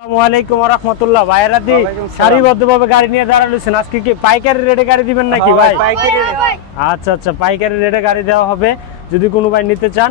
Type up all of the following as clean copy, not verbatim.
আসসালামু আলাইকুম ওয়া রাহমাতুল্লাহ। ভাইরা দি সারিবদ্ধভাবে গাড়ি নিয়ে দাঁড়ালেন, আজকে কি পাইকারি রেটে গাড়ি দিবেন নাকি ভাই? পাইকারি রেটে। আচ্ছা আচ্ছা, পাইকারি রেটে গাড়ি দেওয়া হবে। যদি কোনো ভাই নিতে চান,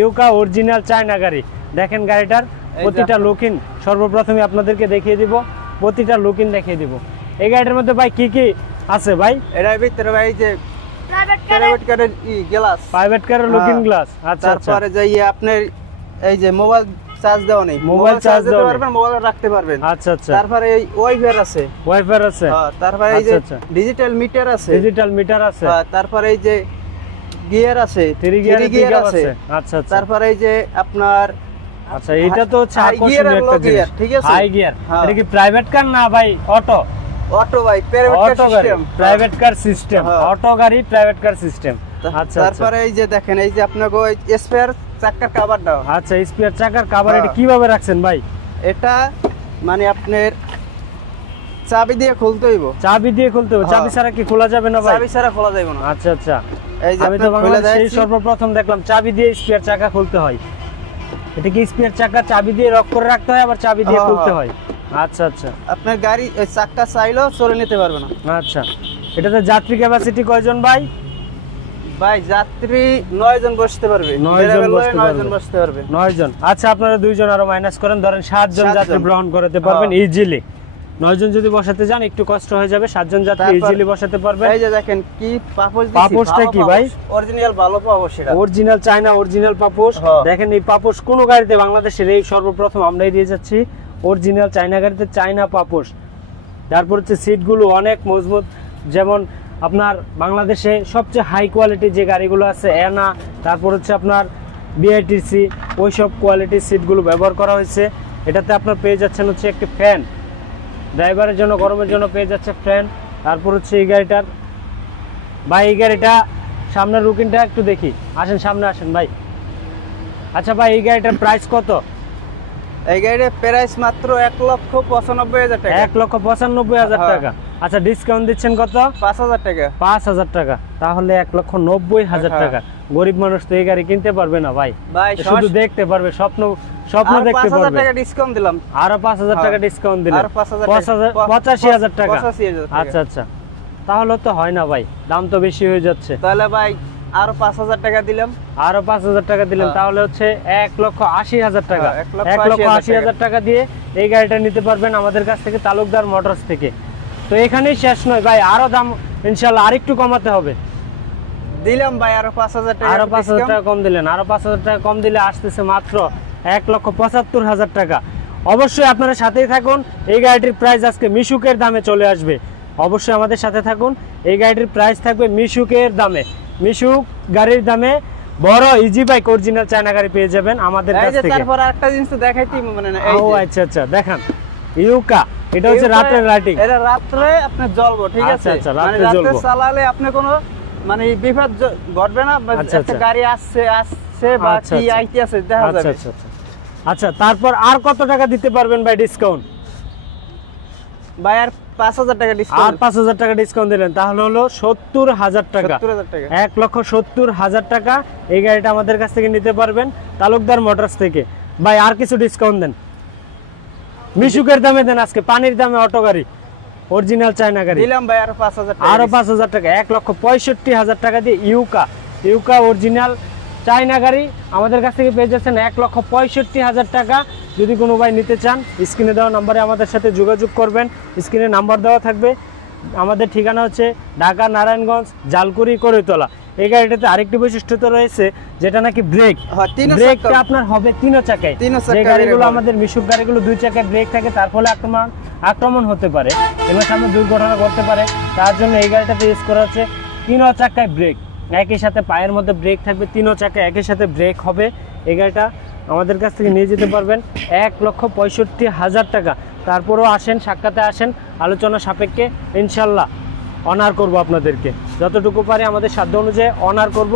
ইউকা অরিজিনাল চায়না গাড়ি। দেখেন গাড়িটার প্রতিটা লুকিং সর্বপ্রথমে আপনাদেরকে দেখিয়ে দিব, প্রতিটা লুকিং দেখিয়ে দিব। এই গাড়িটার মধ্যে ভাই কি কি আছে ভাই? এর ভিতরে ভাই যে প্রাইভেট কারের গ্লাস, প্রাইভেট কারের লুকিং গ্লাস। আচ্ছা আচ্ছা, তারপরে যাই আপনার এই যে মোবাইল চার্জ দেওয়া নেই, মোবাইল চার্জ দিতে পারবেন, মোবাইল রাখতে পারবেন। আচ্ছা আচ্ছা, তারপরে এই ওয়াইফার আছে, ওয়াইফার আছে। তারপরে এই যে ডিজিটাল মিটার আছে, ডিজিটাল মিটার আছে। তারপরে এই যে গিয়ার আছে, 3 গিয়ার আছে। আচ্ছা আচ্ছা, তারপরে এই যে আপনার আচ্ছা এটা তো হচ্ছে আকর্ষণীয় একটা জিনিস, ঠিক আছে, হাই গিয়ার। এটা কি প্রাইভেট কার না ভাই অটো? অটো ভাই, প্রাইভেট কার সিস্টেম, অটো গাড়ি প্রাইভেট কার সিস্টেম। আচ্ছা, তারপরে এই যে দেখেন এই যে আপনাকে ওই স্পেয়ার চাকার কভার দাও। আচ্ছা, স্পেয়ার চাকার কভার এটা কিভাবে রাখছেন ভাই? এটা মানে আপনার চাবি দিয়ে খুলতে হইব। চাবি দিয়ে খুলতে হবে? চাবি ছাড়া কি খোলা যাবে না ভাই? চাবি ছাড়া খোলা যাবে না। আচ্ছা আচ্ছা, এই যে আমি তো বাংলাদেশে সর্বপ্রথম দেখলাম চাবি দিয়ে স্পেয়ার চাকা খুলতে হয়। এটা কি স্পেয়ার চাকা চাবি দিয়ে লক করে রাখতে হয়, আবার চাবি দিয়ে খুলতে হয়? আচ্ছা আচ্ছা, আপনার গাড়ি ওই চাকা চাইলেও চলে নিতে পারবে না। আচ্ছা, এটাতে যাত্রী ক্যাপাসিটি কয়জন ভাই? ভাই যাত্রী 9 জন বসতে পারবে, 9 জন বসতে পারবে। 9 জন। আচ্ছা, আপনারা 2 জন আরো মাইনাস করেন, ধরেন 7 জন যাত্রী গ্রহণ করতে পারবেন ইজিলি। 9 জন যদি বসাতে যান একটু কষ্ট হয়ে যাবে, 7 জন যাত্রী ইজিলি বসাতে পারবেন। এই যে দেখেন কি পাপোশ দিছি, পাপোশটা কি ভাই? অরিজিনাল ভালো পাপোশ, এটা অরিজিনাল চায়না অরিজিনাল পাপোশ। দেখেন এই পাপোশ কোন গাড়িতে বাংলাদেশের এই সর্বপ্রথম আমরাই দিয়ে যাচ্ছি অরিজিনাল চায়না গাড়িতে চায়না পাপোশ। তারপর হচ্ছে সিটগুলো অনেক মজবুত, যেমন আপনার বাংলাদেশে সবচেয়ে হাই কোয়ালিটি যে গাড়িগুলো আছে এনা, তারপর হচ্ছে আপনার বিআইটিসি, ওইসব কোয়ালিটির সিটগুলো ব্যবহার করা হয়েছে। এটাতে আপনার পেয়ে যাচ্ছেন হচ্ছে একটি ফ্যান, ড্রাইভারের জন্য গরমের জন্য পেয়ে যাচ্ছে ফ্যান। তারপর হচ্ছে এই গাড়িটার ভাই, এই গাড়িটা সামনের রুকিংটা একটু দেখি, আসেন সামনে আসেন ভাই। আচ্ছা ভাই, এই গাড়িটার প্রাইস কত? এই গাড়ির প্রাইস মাত্র 1,95,000 টাকা। 1,95,000 টাকা। আচ্ছা, ডিসকাউন্ট দিচ্ছেন কত? 5,000 টাকা। 5,000 টাকা, তাহলে 1,90,000 টাকা। গরিব মানুষ তো এই গাড়ি কিনতে পারবে না ভাই, শুধু দেখতে পারবে, স্বপ্ন দেখতে পারবে। 5,000 টাকা ডিসকাউন্ট দিলাম, আরো 5,000 টাকা ডিসকাউন্ট দিলাম, 85,000 টাকা। আচ্ছা আচ্ছা, তাহলে তো হয় না ভাই, দাম তো বেশি হয়ে যাচ্ছে। তাহলে ভাই আরো 5,000 টাকা দিলাম, আরো 5,000 টাকা দিলাম, তাহলে হচ্ছে 1,80,000 টাকা। 1,80,000 টাকা দিয়ে এই গাড়িটা নিতে পারবেন আমাদের কাছ থেকে, তালুকদার মোটরস থেকে। তো এখানেই শেষ নয় ভাই, আরো দাম ইনশাআল্লাহ আরেকটু কমাতে হবে। দিলাম ভাই আরো 5,000 টাকা, আরো 5,000 টাকা কম দিলেন, আরো 5,000 টাকা কম দিলে আসতেছে মাত্র 1,75,000 টাকা। অবশ্যই আপনারা সাথেই থাকুন, এই গাড়িটির প্রাইস আজকে মিশুকের দামে চলে আসবে। অবশ্যই আমাদের সাথে থাকুন, এই গাড়িটির প্রাইস থাকবে মিশুকের দামে। মিশুক গাড়ির দামে বড় ইজি বাইক অরিজিনাল চায়না গাড়ি পেয়ে যাবেন আমাদের কাছ থেকে। তারপর আরেকটা জিনিস তো দেখাইতি, মানে এই ও আচ্ছা আচ্ছা, দেখান ইউকা, এটা হচ্ছে রাতের লাইটিং। এটা রাতে আপনি জ্বলবো, ঠিক আছে? আচ্ছা, মানে রাতে চালালে আপনি কোনো মানে বিপদ ঘটবে না, একটা গাড়ি আসছে বা কি আইতে আছে দেখা যাবে। আচ্ছা আচ্ছা, আচ্ছা তারপর আর কত টাকা দিতে পারবেন ভাই ডিসকাউন্ট? ভাই আর 5,000 টাকা ডিসকাউন্ট। আর 5,000 টাকা ডিসকাউন্ট দিলেন, তাহলে হলো 70,000 টাকা। 1,70,000 টাকা এই গাড়িটা আমাদের কাছ থেকে নিতে পারবেন তালুকদার মোটরস থেকে। ভাই আর কিছু ডিসকাউন্ট দেন, মিশুকের দামে দেন, আজকে পানির দামে অটো গাড়ি অরিজিনাল চায়না গাড়ি দিলাম ভাই আরো 5,000 টাকা। আরো 5,000 টাকা, 1,65,000 টাকা দিয়ে ইউকা অরিজিনাল চায়না গাড়ি আমাদের কাছ থেকে পেয়ে যাচ্ছেন 1,65,000 টাকা। যদি কোনো ভাই নিতে চান, স্ক্রিনে দেওয়া নাম্বারে আমাদের সাথে যোগাযোগ করবেন, স্ক্রিনে নাম্বার দেওয়া থাকবে। আমাদের ঠিকানা হচ্ছে ঢাকা নারায়ণগঞ্জ জালকুড়ি করিতলা। এই গাড়িটাতে আরেকটি বৈশিষ্ট্য তো রয়েছে, যেটা নাকি ব্রেকটা আপনার হবে 3 চাকায়। যে গাড়িগুলো আমাদের মিশুক গাড়িগুলো 2 চাকায় ব্রেক থাকে, তার ফলে আক্রমণ হতে পারে, এবার সামনে দুর্ঘটনা ঘটতে পারে। তার জন্য এই গাড়িটাতে ইউজ করা হচ্ছে 3 চাকায় ব্রেক, একই সাথে পায়ের মধ্যে ব্রেক থাকবে, 3 চাকায় একই সাথে ব্রেক হবে। এই গাড়িটা আমাদের কাছ থেকে নিয়ে যেতে পারবেন 1,65,000 টাকা। তারপরেও আসেন, সাক্ষাতে আসেন, আলোচনা সাপেক্ষে ইনশাল্লাহ অনার করব আপনাদেরকে, যতটুকু পারে আমাদের সাধ্য অনুযায়ী অনার করব।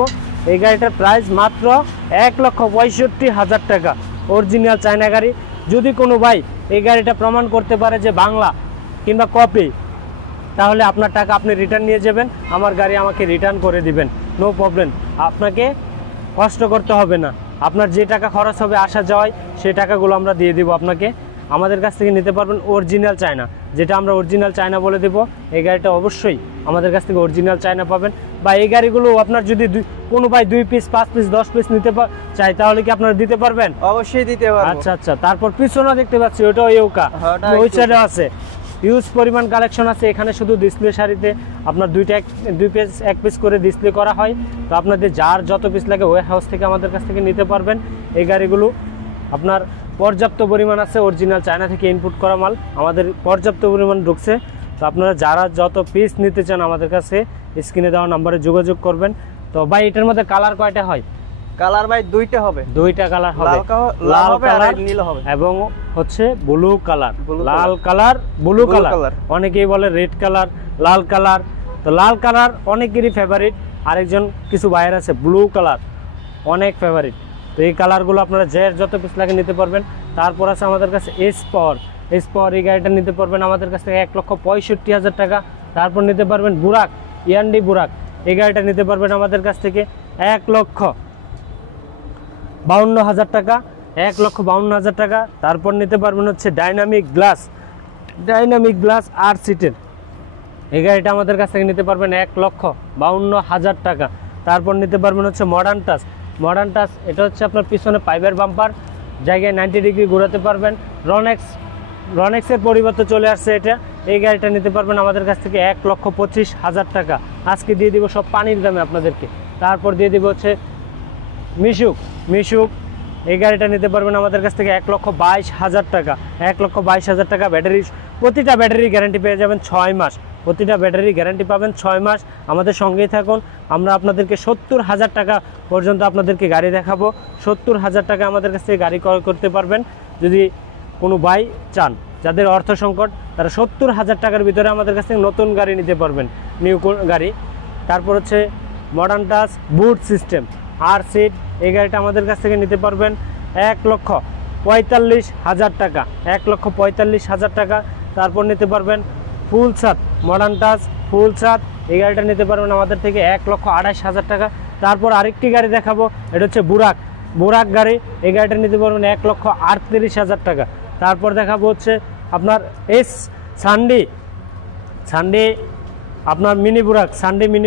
এই গাড়িটার প্রাইস মাত্র 1,65,000 টাকা, অরিজিনাল চায়না গাড়ি। যদি কোনো ভাই এই গাড়িটা প্রমাণ করতে পারে যে বাংলা কিংবা কপি, তাহলে আপনার টাকা আপনি রিটার্ন নিয়ে যাবেন, আমার গাড়ি আমাকে রিটার্ন করে দিবেন, নো প্রবলেম। আপনাকে কষ্ট করতে হবে না, আপনার যে টাকা খরচ হবে আসা যাওয়ায় সেই টাকাগুলো আমরা দিয়ে দিব আপনাকে। আমাদের কাছ থেকে নিতে পারবেন অরিজিনাল চায়না, যেটা আমরা অরিজিনাল চায়না বলে দেবো। এই গাড়িটা অবশ্যই আমাদের কাছ থেকে অরিজিনাল চায়না পাবেন। বা এই গাড়িগুলো আপনার যদি কোনো ভাই 2 পিস 5 পিস 10 পিস নিতে চাই তাহলে কি আপনারা দিতে পারবেন? অবশ্যই দিতে পারবো। আচ্ছা আচ্ছা, তারপর পিছনে দেখতে পাচ্ছি ওটাও ইউকা, ওই সাইডে আছে হিউজ পরিমাণ কালেকশন আছে। এখানে শুধু ডিসপ্লে শাড়িতে আপনার 2 পিস 1 পিস করে ডিসপ্লে করা হয়। তো আপনাদের যার যত পিস লাগে ওয়ার হাউস থেকে আমাদের কাছ থেকে নিতে পারবেন। এই গাড়িগুলো আপনার পর্যাপ্ত পরিমাণ আছে, অরিজিনাল চায়না থেকে ইনপুট করা মাল আমাদের পর্যাপ্ত পরিমাণ ঢুকছে। তো আপনারা যারা যত পিস নিতে চান আমাদের কাছে স্ক্রিনে দেওয়া নাম্বারে যোগাযোগ করবেন। তো ভাই এটার মধ্যে কালার কয়টা হয়? কালার ভাই 2টা হবে, 2টা কালার হবে, লাল কালার নীল হবে এবং হচ্ছে ব্লু কালার। লাল কালার ব্লু কালার, অনেকেই বলে রেড কালার, লাল কালার। তো লাল কালার অনেকেরই ফেভারিট, আরেকজন কিছু বাইরে আছে ব্লু কালার অনেক ফেভারিট। তো এই কালারগুলো আপনারা যত পিস লাগে নিতে পারবেন। তারপর আছে আমাদের কাছে এস পাওয়ার। এই গাড়িটা নিতে পারবেন আমাদের কাছ থেকে 1,65,000 টাকা। তারপর নিতে পারবেন বুরাক, ইয়ান্ডি বুরাক। এই গাড়িটা নিতে পারবেন আমাদের কাছ থেকে 1,52,000 টাকা, 1,52,000 টাকা। তারপর নিতে পারবেন হচ্ছে ডাইনামিক গ্লাস 8 সিটের। এই গাড়িটা আমাদের কাছ থেকে নিতে পারবেন 1,52,000 টাকা। তারপর নিতে পারবেন হচ্ছে মডার্ন টাচ। এটা হচ্ছে আপনার পিছনে পাইপের বাম্পার, জায়গায় 90 ডিগ্রি ঘোরাতে পারবেন। রনেক্সের পরিবর্তে চলে আসছে এটা। এই গাড়িটা নিতে পারবেন আমাদের কাছ থেকে 1,25,000 টাকা। আজকে দিয়ে দিব সব পানির দামে আপনাদেরকে। তারপর দিয়ে দিব হচ্ছে মিশুক। এই গাড়িটা নিতে পারবেন আমাদের কাছ থেকে 1,22,000 টাকা। 1,22,000 টাকা ব্যাটারি, প্রতিটা ব্যাটারি গ্যারান্টি পেয়ে যাবেন 6 মাস। প্রতিটা ব্যাটারি গ্যারান্টি পাবেন 6 মাস। আমাদের সঙ্গেই থাকুন। আমরা আপনাদেরকে 70,000 টাকা পর্যন্ত আপনাদেরকে গাড়ি দেখাবো। 70,000 টাকা আমাদের কাছ থেকে গাড়ি ক্রয় করতে পারবেন। যদি কোনো ভাই চান, যাদের অর্থ সংকট, তারা 70,000 টাকার ভিতরে আমাদের কাছ থেকে নতুন গাড়ি নিতে পারবেন, নিউ গাড়ি। তারপর হচ্ছে মডার্ন টাচ বুট সিস্টেম 8 সিট। এই গাড়িটা আমাদের কাছ থেকে নিতে পারবেন 1,45,000 টাকা, 1,45,000 টাকা। তারপর নিতে পারবেন ফুল ছাদ মডার্ন টাচ ফুল ছাদ। এই গাড়িটা নিতে পারবেন আমাদের থেকে 1,28,000 টাকা। তারপর আরেকটি গাড়ি দেখাবো, এটা হচ্ছে বুরাক গাড়ি। এই গাড়িটা নিতে পারবেন 1,38,000 টাকা। তারপর দেখাবো হচ্ছে আপনার সানডে আপনার মিনি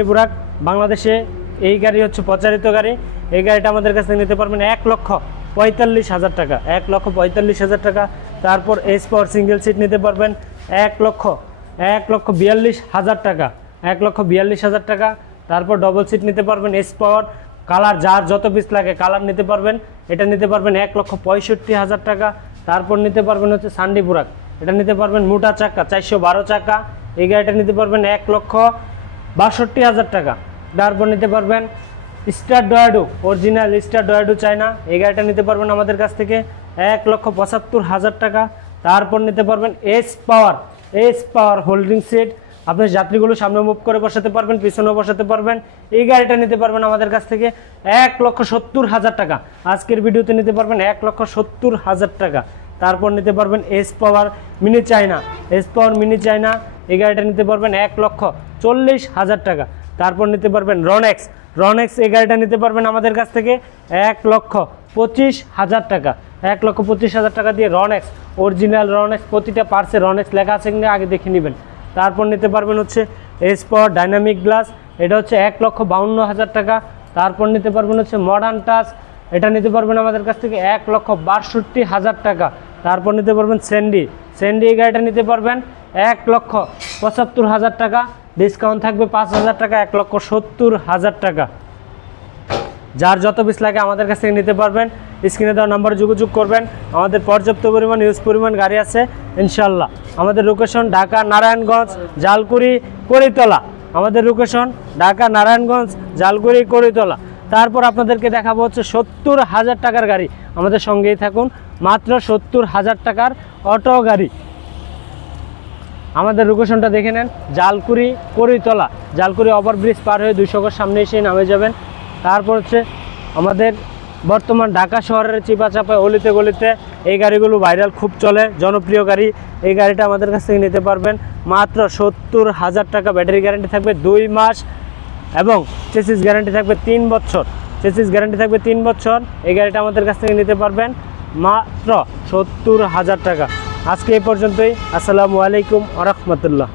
বুরাক বাংলাদেশে এই গাড়ি হচ্ছে প্রচারিত গাড়ি। এই গাড়িটা আমাদের কাছ থেকে নিতে পারবেন 1,45,000 টাকা, 1,45,000 টাকা। তারপর এস পাওয়ার সিঙ্গেল সিট নিতে পারবেন 1,42,000 টাকা, 1,42,000 টাকা। তারপর ডবল সিট নিতে পারবেন এস পাওয়ার, কালার যার যত পিস লাগে কালার নিতে পারবেন। এটা নিতে পারবেন 1,65,000 টাকা। তারপর নিতে পারবেন হচ্ছে সান্ডি বুরাক, এটা নিতে পারবেন মোটা চাকা 412 চাকা। এই গাড়িটা নিতে পারবেন 1,62,000 টাকা। তারপর নিতে পারবেন স্টার ডয়াডো, অরিজিনাল স্টার ডয়াডো চায়না। এই গাড়িটা নিতে পারবেন আমাদের কাছ থেকে 1,75,000 টাকা। তারপর নিতে পারবেন এস পাওয়ার হোল্ডিং সিট, আপনি যাত্রীগুলো সামনে মুভ করে বসাতে পারবেন, পিছনেও বসাতে পারবেন। এই গাড়িটা নিতে পারবেন আমাদের কাছ থেকে 1,70,000 টাকা। আজকের ভিডিওতে নিতে পারবেন 1,70,000 টাকা। তারপর নিতে পারবেন এস পাওয়ার মিনি চায়না। এই গাড়িটা নিতে পারবেন 1,40,000 টাকা। তারপর নিতে পারবেন রনেক্স। এই গাড়িটা নিতে পারবেন আমাদের কাছ থেকে 1,25,000 টাকা, 1,25,000 টাকা দিয়ে রনেক্স, অরিজিনাল রনেক্স, প্রতিটা পার্টসে রনেক্স লেখা আছে কিনা আগে দেখে নেবেন। তারপর নিতে পারবেন হচ্ছে এস পাওয়ার ডাইনামিক গ্লাস, এটা হচ্ছে 1,52,000 টাকা। তারপর নিতে পারবেন হচ্ছে মডার্ন টাচ, এটা নিতে পারবেন আমাদের কাছ থেকে 1,62,000 টাকা। তারপর নিতে পারবেন স্যান্ডি। এই গাড়িটা নিতে পারবেন 1,75,000 টাকা। ডিসকাউন্ট থাকবে 5,000 টাকা, 1,70,000 টাকা। যার যত পিস লাগে আমাদের কাছ থেকে নিতে পারবেন। স্ক্রিনে দেওয়া নাম্বারে যোগাযোগ করবেন। আমাদের পর্যাপ্ত পরিমাণ ইউজ পরিমাণ গাড়ি আছে ইনশাল্লাহ। আমাদের লোকেশন ঢাকা নারায়ণগঞ্জ জালকুড়ি করিতলা। তারপর আপনাদেরকে দেখাবো হচ্ছে 70,000 টাকার গাড়ি। আমাদের সঙ্গেই থাকুন, মাত্র 70,000 টাকার অটো গাড়ি। আমাদের লোকেশনটা দেখে নেন, জালকুড়ি করিতলা, জালকুড়ি ওভারব্রিজ পার হয়ে 200 গজ সামনে এসে নামে যাবেন। তারপর হচ্ছে আমাদের বর্তমান ঢাকা শহরের চিপাচাপায় অলিতে গলিতে এই গাড়িগুলো ভাইরাল, খুব চলে, জনপ্রিয় গাড়ি। এই গাড়িটা আমাদের কাছ থেকে নিতে পারবেন মাত্র 70,000 টাকা। ব্যাটারি গ্যারান্টি থাকবে 2 মাস এবং চেসিস গ্যারান্টি থাকবে 3 বছর। এই গাড়িটা আমাদের কাছ থেকে নিতে পারবেন মাত্র 70,000 টাকা। আজকে এই পর্যন্তই। আসসালামু আলাইকুম ওয়া রাহমাতুল্লাহ।